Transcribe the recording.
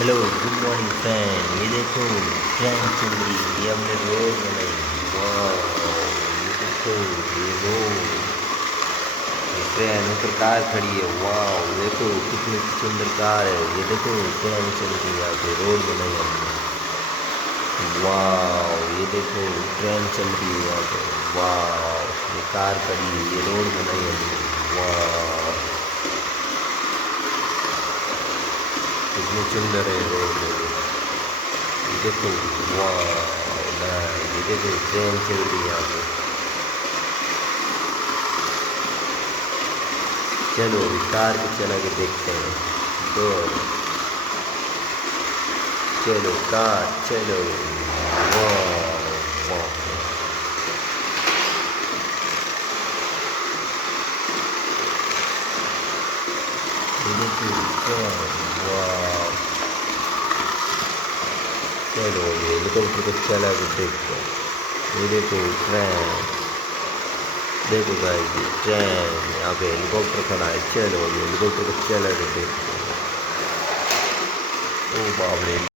Hello good morning friend. ये देखो train चल रही है, ये हमने रोड बनाई। वाह, ये देखो, ये रोड, ये ट्रेन ऊपर कार खड़ी है। वाह देखो कितनी सुंदर कार है। ये देखो ट्रेन चल रही है, यहाँ पे रोड बनाई हमने। वाह ये देखो ट्रेन चल रही है यहाँ पे। वाह ये कार खड़ी है, ये रोड बनाई हमने। वाह कितनी सुंदर है रोड। ये देखो, वाह नाइस, ये देखो ट्रेन चल रही है यहाँ पे। चलो अभी कार को चला के देखते हैं। तो चलो कार चलो। वाह वाह, ये देखो ट्रेन। वाह चलो ये हेलीकॉप्टर को चला के देखते हैं। ये देखो ट्रेन, देखो गाइस ये ट्रेन, यहाँ पे हेलीकॉप्टर खड़ा है। चलो ये हेलीकॉप्टर को चला के देखते हैं। ओ बाप रे।